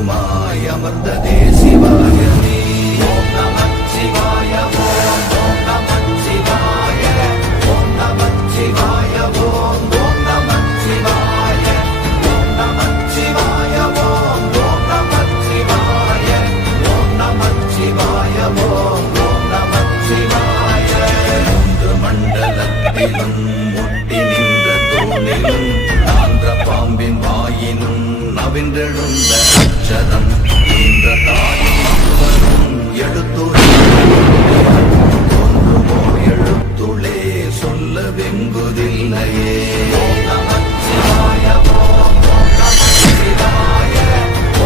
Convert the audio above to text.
எங்குமாய் அமர்ந்ததே சிவாயமே. ஓம் நமச்சிவாய ஓம் ஓம் நமச்சிவாய ஓம் நமச்சிவாய ஓம் ஓம் நமச்சிவாய ஓம் நமச்சிவாய ஓம் ஓம் நமச்சிவாய ஓம் நமச்சிவாய ஓம் ஓம் நமச்சிவாய. மூன்று மண்டலத்திலும் முட்டி நின்ற தூணிலும் பாம்பின் வாயினும் நவின்றெழுந்த